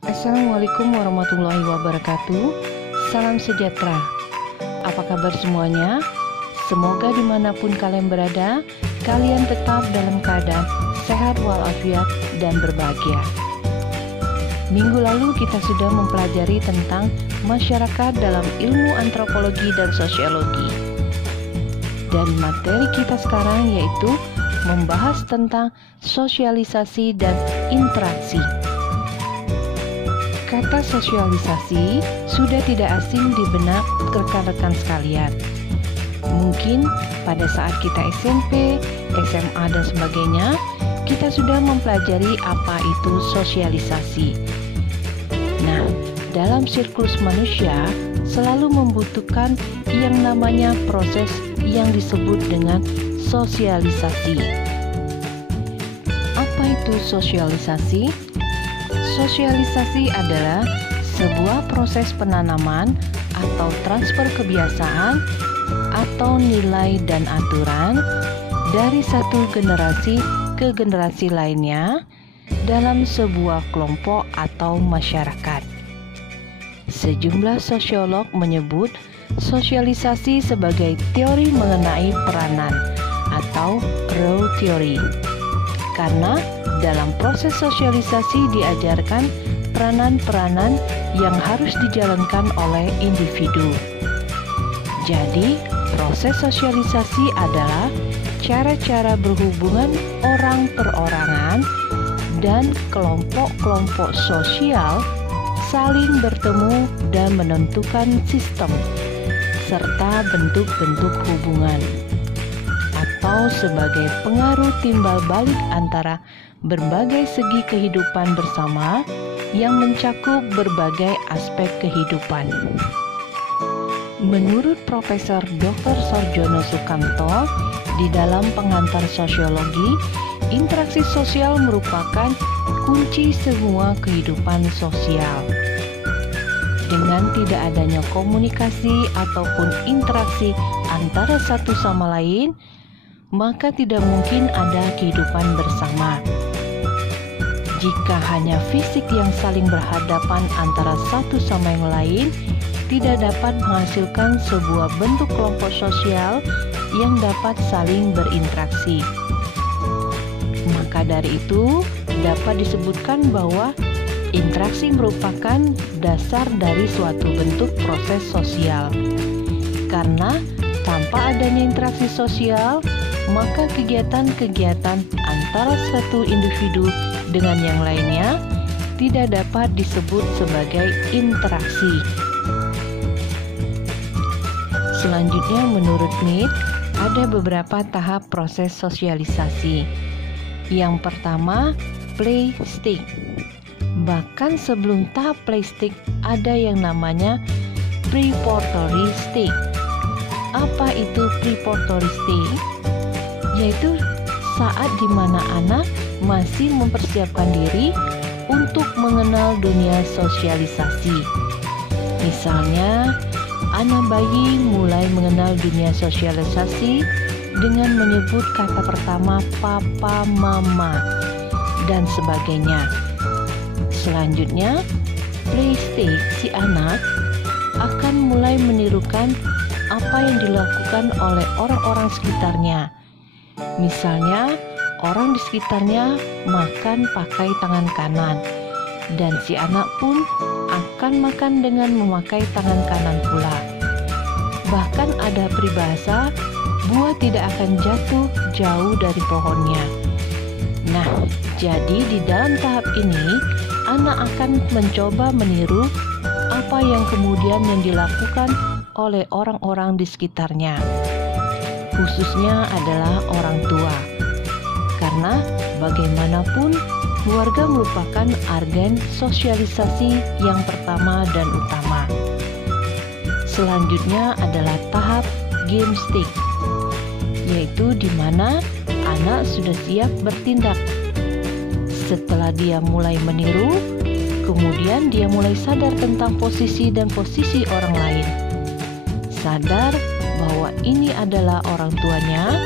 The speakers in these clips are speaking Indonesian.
Assalamualaikum warahmatullahi wabarakatuh. Salam sejahtera. Apa kabar semuanya? Semoga dimanapun kalian berada, kalian tetap dalam keadaan sehat walafiat dan berbahagia. Minggu lalu kita sudah mempelajari tentang masyarakat dalam ilmu antropologi dan sosiologi. Dan materi kita sekarang yaitu membahas tentang sosialisasi dan interaksi. Kata sosialisasi sudah tidak asing di benak rekan-rekan sekalian. Mungkin pada saat kita SMP, SMA dan sebagainya, kita sudah mempelajari apa itu sosialisasi. Nah, dalam siklus manusia selalu membutuhkan yang namanya proses yang disebut dengan sosialisasi. Apa itu sosialisasi? Sosialisasi adalah sebuah proses penanaman atau transfer kebiasaan atau nilai dan aturan dari satu generasi ke generasi lainnya dalam sebuah kelompok atau masyarakat. Sejumlah sosiolog menyebut sosialisasi sebagai teori mengenai peranan atau role theory. Karena dalam proses sosialisasi diajarkan peranan-peranan yang harus dijalankan oleh individu. Jadi, proses sosialisasi adalah cara-cara berhubungan orang perorangan dan kelompok-kelompok sosial saling bertemu dan menentukan sistem serta bentuk-bentuk hubungan, atau sebagai pengaruh timbal balik antara berbagai segi kehidupan bersama yang mencakup berbagai aspek kehidupan. Menurut Profesor Dr. Sarjono Sukanto, di dalam pengantar sosiologi, interaksi sosial merupakan kunci semua kehidupan sosial. Dengan tidak adanya komunikasi ataupun interaksi antara satu sama lain, maka tidak mungkin ada kehidupan bersama. Jika hanya fisik yang saling berhadapan antara satu sama yang lain, tidak dapat menghasilkan sebuah bentuk kelompok sosial yang dapat saling berinteraksi. Maka dari itu, dapat disebutkan bahwa interaksi merupakan dasar dari suatu bentuk proses sosial. Karena tanpa adanya interaksi sosial, maka kegiatan-kegiatan antara satu individu dengan yang lainnya tidak dapat disebut sebagai interaksi. Selanjutnya, menurut Mead, ada beberapa tahap proses sosialisasi. Yang pertama, play stage. Bahkan sebelum tahap play stage ada yang namanya preparatory stage. Apa itu preparatory stage? Yaitu saat dimana anak masih mempersiapkan diri untuk mengenal dunia sosialisasi. Misalnya, anak bayi mulai mengenal dunia sosialisasi dengan menyebut kata pertama papa, mama, dan sebagainya. Selanjutnya, play stage si anak akan mulai menirukan apa yang dilakukan oleh orang-orang sekitarnya. Misalnya, orang di sekitarnya makan pakai tangan kanan, dan si anak pun akan makan dengan memakai tangan kanan pula. Bahkan ada peribahasa, buah tidak akan jatuh jauh dari pohonnya. Nah, jadi di dalam tahap ini, anak akan mencoba meniru apa yang kemudian yang dilakukan oleh orang-orang di sekitarnya, khususnya adalah orang tua. Karena bagaimanapun, keluarga merupakan agen sosialisasi yang pertama dan utama. Selanjutnya adalah tahap game stage, yaitu di mana anak sudah siap bertindak. Setelah dia mulai meniru, kemudian dia mulai sadar tentang posisi dan posisi orang lain. Sadar bahwa ini adalah orang tuanya,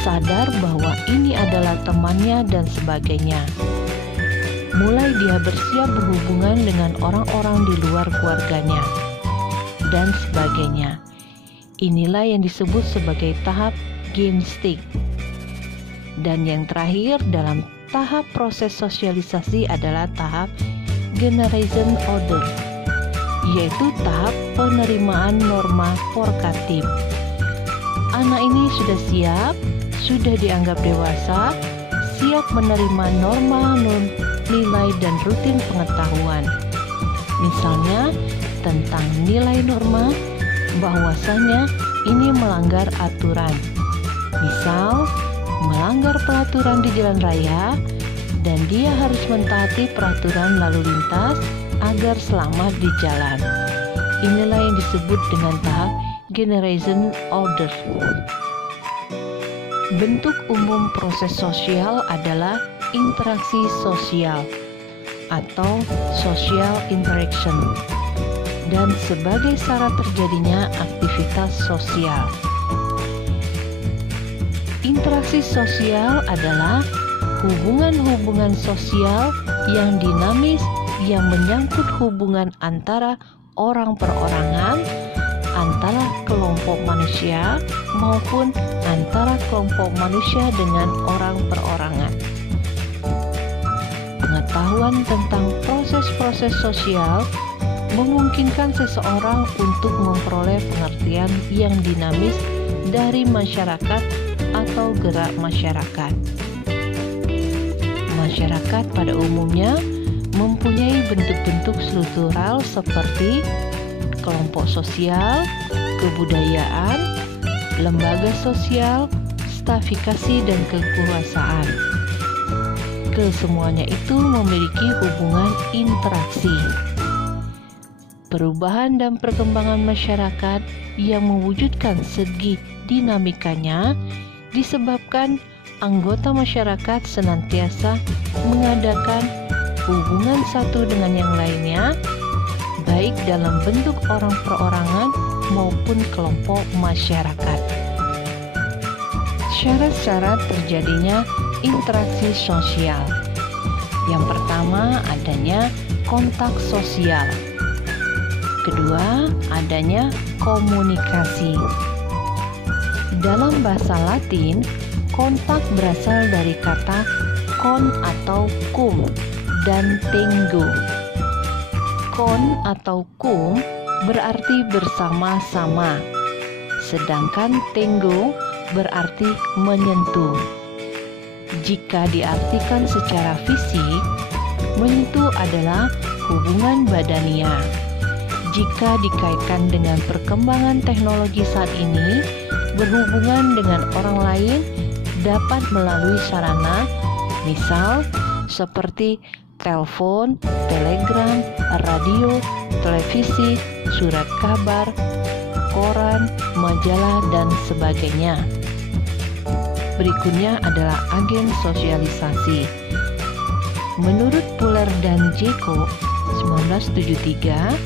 sadar bahwa ini adalah temannya dan sebagainya. mulai dia bersiap berhubungan dengan orang-orang di luar keluarganya, dan sebagainya. Inilah yang disebut sebagai tahap game stage. Dan yang terakhir dalam tahap proses sosialisasi adalah tahap generation order, yaitu tahap penerimaan norma formatif. Anak ini sudah siap, sudah dianggap dewasa, siap menerima norma, nilai, dan rutin pengetahuan. Misalnya tentang nilai norma, bahwasanya ini melanggar aturan. Misal, melanggar peraturan di jalan raya, dan dia harus mentaati peraturan lalu lintas agar selamat di jalan. Inilah yang disebut dengan tahap generation order. Bentuk umum proses sosial adalah interaksi sosial atau social interaction, dan sebagai syarat terjadinya aktivitas sosial. Interaksi sosial adalah hubungan-hubungan sosial yang dinamis yang menyangkut hubungan antara orang perorangan, antara kelompok manusia, maupun antara kelompok manusia dengan orang perorangan. Pengetahuan tentang proses-proses sosial memungkinkan seseorang untuk memperoleh pengertian yang dinamis dari masyarakat atau gerak masyarakat. Masyarakat pada umumnya mempunyai bentuk-bentuk struktural seperti kelompok sosial, kebudayaan, lembaga sosial, stratifikasi, dan kekuasaan. Kesemuanya itu memiliki hubungan interaksi. Perubahan dan perkembangan masyarakat yang mewujudkan segi dinamikanya disebabkan anggota masyarakat senantiasa mengadakan hubungan satu dengan yang lainnya, baik dalam bentuk orang perorangan maupun kelompok masyarakat. Syarat-syarat terjadinya interaksi sosial. Yang pertama, adanya kontak sosial. Kedua, adanya komunikasi. Dalam bahasa Latin, kontak berasal dari kata con atau cum dan tengo. Con atau cum berarti bersama-sama, sedangkan tengo berarti menyentuh. Jika diartikan secara fisik, menyentuh adalah hubungan badania. Jika dikaitkan dengan perkembangan teknologi saat ini, berhubungan dengan orang lain dapat melalui sarana, misal seperti telepon, telegram, radio, televisi, surat kabar, koran, majalah, dan sebagainya. Berikutnya adalah agen sosialisasi. Menurut Puller dan Jeko 1973,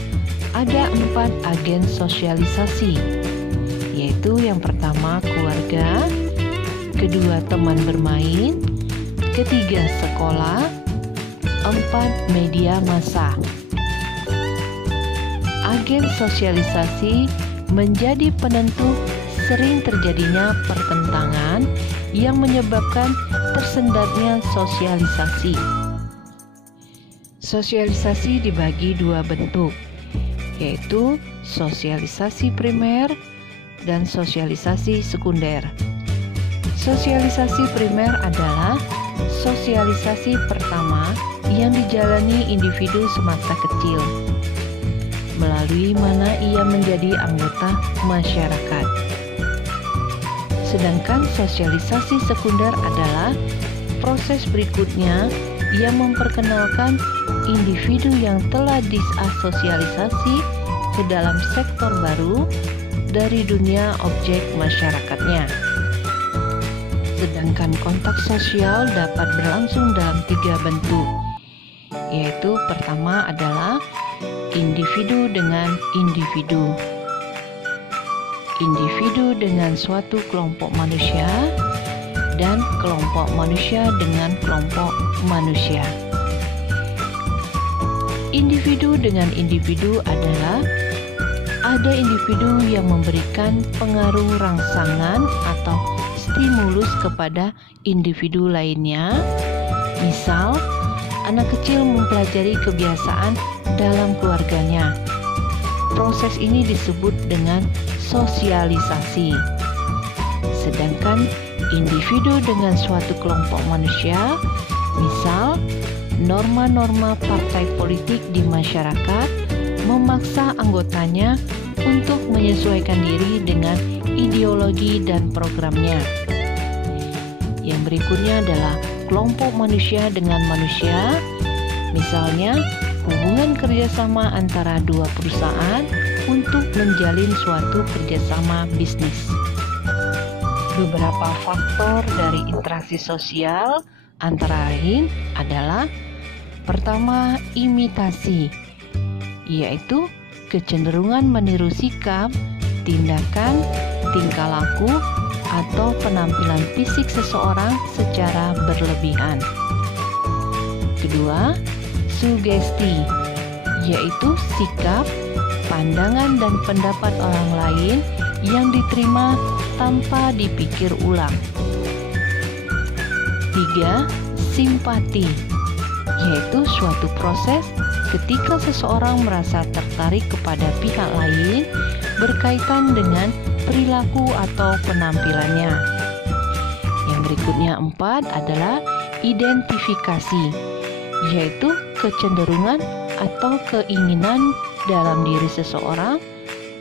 ada 4 agen sosialisasi, yaitu yang pertama keluarga, kedua teman bermain, ketiga sekolah, 4 media massa. Agen sosialisasi menjadi penentu sering terjadinya pertentangan yang menyebabkan tersendatnya sosialisasi. Sosialisasi dibagi 2 bentuk, yaitu sosialisasi primer dan sosialisasi sekunder. Sosialisasi primer adalah sosialisasi pertama yang dijalani individu semasa kecil, melalui mana ia menjadi anggota masyarakat. Sedangkan sosialisasi sekunder adalah proses berikutnya yang memperkenalkan individu yang telah disasosialisasi ke dalam sektor baru dari dunia objek masyarakatnya. Sedangkan kontak sosial dapat berlangsung dalam 3 bentuk, yaitu pertama adalah individu dengan individu, individu dengan suatu kelompok manusia, dan kelompok manusia dengan kelompok manusia. Individu dengan individu adalah ada individu yang memberikan pengaruh rangsangan atau stimulus kepada individu lainnya. Misal, anak kecil mempelajari kebiasaan dalam keluarganya. Proses ini disebut dengan sosialisasi. Sedangkan individu dengan suatu kelompok manusia, misal norma-norma partai politik di masyarakat, memaksa anggotanya untuk menyesuaikan diri dengan ideologi dan programnya. Yang berikutnya adalah kelompok manusia dengan manusia, misalnya hubungan kerjasama antara dua perusahaan untuk menjalin suatu kerjasama bisnis. Beberapa faktor dari interaksi sosial antara lain adalah pertama, imitasi, yaitu kecenderungan meniru sikap, tindakan, tingkah laku, atau penampilan fisik seseorang secara berlebihan. Kedua, sugesti, yaitu sikap, pandangan, dan pendapat orang lain yang diterima tanpa dipikir ulang. Tiga, simpati, yaitu suatu proses ketika seseorang merasa tertarik kepada pihak lain berkaitan dengan perilaku atau penampilannya. Yang berikutnya 4 adalah identifikasi, yaitu kecenderungan atau keinginan dalam diri seseorang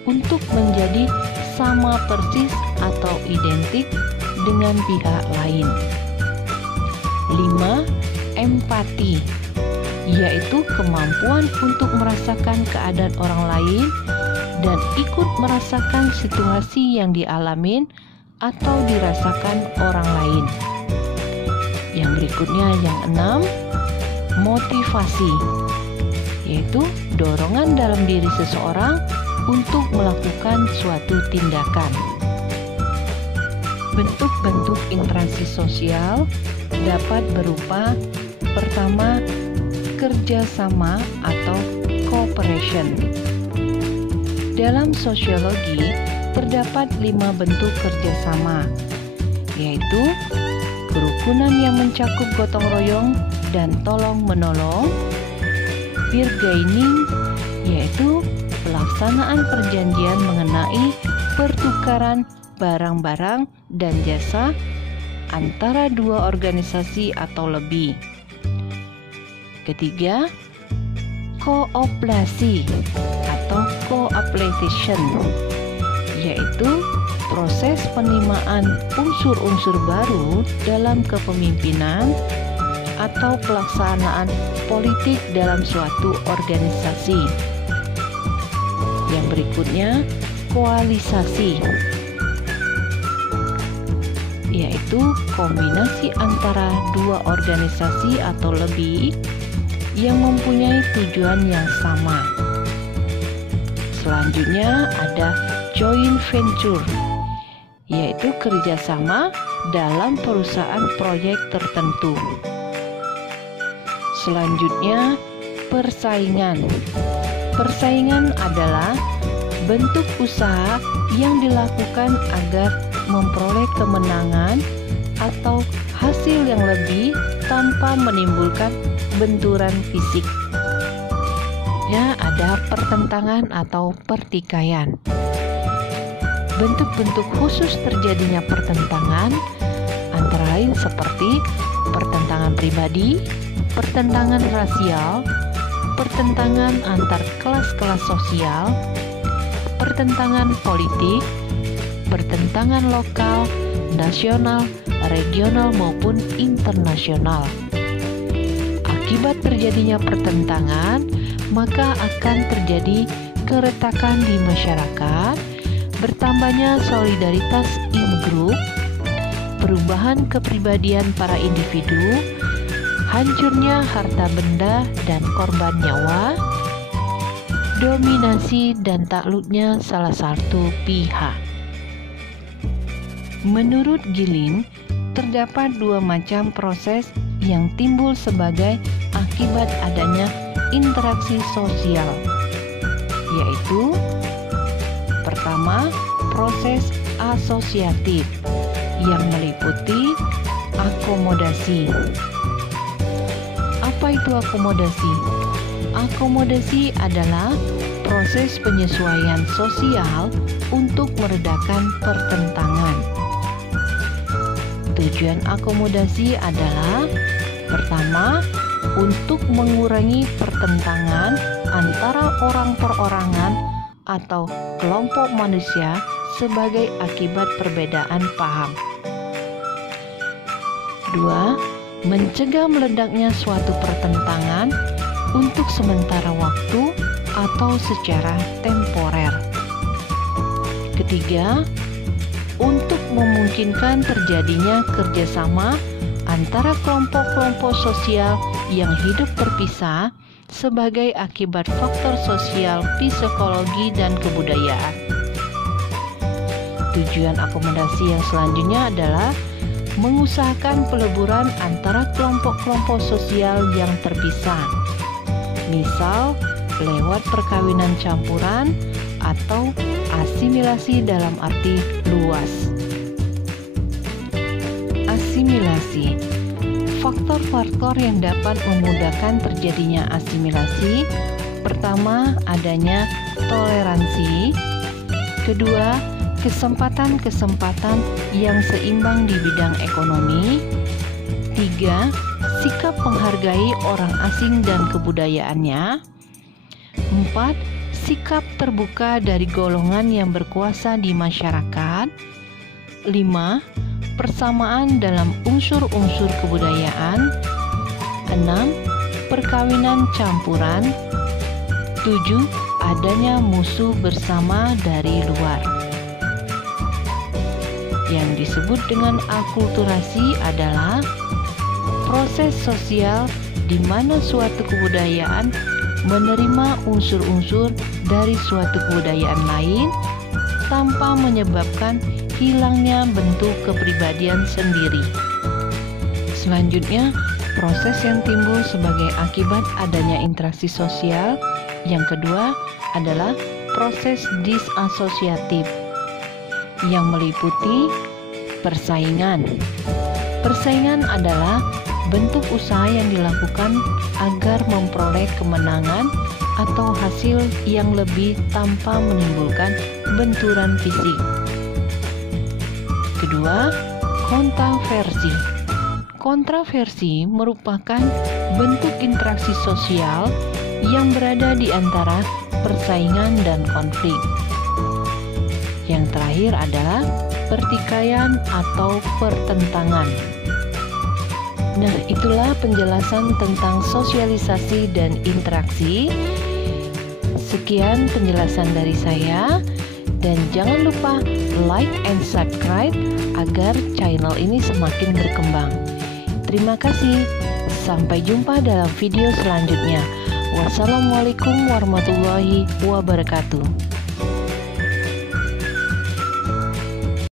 untuk menjadi sama persis atau identik dengan pihak lain. 5. Empati, yaitu kemampuan untuk merasakan keadaan orang lain dan ikut merasakan situasi yang dialamin atau dirasakan orang lain. Yang berikutnya yang 6, motivasi, yaitu dorongan dalam diri seseorang untuk melakukan suatu tindakan. Bentuk-bentuk interaksi sosial dapat berupa pertama, kerjasama atau cooperation. Dalam sosiologi terdapat 5 bentuk kerjasama, yaitu kerukunan yang mencakup gotong royong dan tolong menolong, bargaining, yaitu pelaksanaan perjanjian mengenai pertukaran barang-barang dan jasa antara dua organisasi atau lebih. Ketiga, kooperasi atau co-application, yaitu proses penerimaan unsur-unsur baru dalam kepemimpinan atau pelaksanaan politik dalam suatu organisasi. Yang berikutnya, koalisasi, yaitu kombinasi antara dua organisasi atau lebih yang mempunyai tujuan yang sama. Selanjutnya ada joint venture, yaitu kerjasama dalam perusahaan proyek tertentu. Selanjutnya, persaingan. Persaingan adalah bentuk usaha yang dilakukan agar memperoleh kemenangan atau hasil yang lebih tanpa menimbulkan benturan fisik. Ya, ada pertentangan atau pertikaian. Bentuk-bentuk khusus terjadinya pertentangan antara lain seperti pertentangan pribadi, pertentangan rasial, pertentangan antar kelas-kelas sosial, pertentangan politik, pertentangan lokal, nasional, regional maupun internasional. Akibat terjadinya pertentangan, maka akan terjadi keretakan di masyarakat, bertambahnya solidaritas in-group, perubahan kepribadian para individu, hancurnya harta benda dan korban nyawa, dominasi dan takluknya salah satu pihak. Menurut Gilling, terdapat 2 macam proses yang timbul sebagai akibat adanya interaksi sosial, yaitu pertama, proses asosiatif yang meliputi akomodasi. Apa itu akomodasi? Akomodasi adalah proses penyesuaian sosial untuk meredakan pertentangan. Tujuan akomodasi adalah pertama, untuk mengurangi pertentangan antara orang perorangan atau kelompok manusia sebagai akibat perbedaan paham. 2. Mencegah meledaknya suatu pertentangan untuk sementara waktu atau secara temporer. Ketiga, untuk memungkinkan terjadinya kerjasama antara kelompok-kelompok sosial yang hidup terpisah sebagai akibat faktor sosial, psikologi, dan kebudayaan. Tujuan akomodasi yang selanjutnya adalah mengusahakan peleburan antara kelompok-kelompok sosial yang terpisah, misal lewat perkawinan campuran atau asimilasi dalam arti luas. Asimilasi. Faktor-faktor yang dapat memudahkan terjadinya asimilasi, pertama, adanya toleransi. Kedua, kesempatan-kesempatan yang seimbang di bidang ekonomi. Tiga, sikap menghargai orang asing dan kebudayaannya. Empat, sikap terbuka dari golongan yang berkuasa di masyarakat. Lima, persamaan dalam unsur-unsur kebudayaan. 6. Perkawinan campuran. 7. Adanya musuh bersama dari luar. Yang disebut dengan akulturasi adalah proses sosial di mana suatu kebudayaan menerima unsur-unsur dari suatu kebudayaan lain tanpa menyebabkan hilangnya bentuk kepribadian sendiri. Selanjutnya, proses yang timbul sebagai akibat adanya interaksi sosial. Yang kedua adalah proses disasosiatif yang meliputi persaingan. Persaingan adalah bentuk usaha yang dilakukan agar memperoleh kemenangan atau hasil yang lebih tanpa menimbulkan benturan fisik. Kedua, kontraversi. Kontraversi merupakan bentuk interaksi sosial yang berada di antara persaingan dan konflik. Yang terakhir adalah pertikaian atau pertentangan. Nah, itulah penjelasan tentang sosialisasi dan interaksi. Sekian penjelasan dari saya. Dan jangan lupa like and subscribe agar channel ini semakin berkembang. Terima kasih. Sampai jumpa dalam video selanjutnya. Wassalamualaikum warahmatullahi wabarakatuh.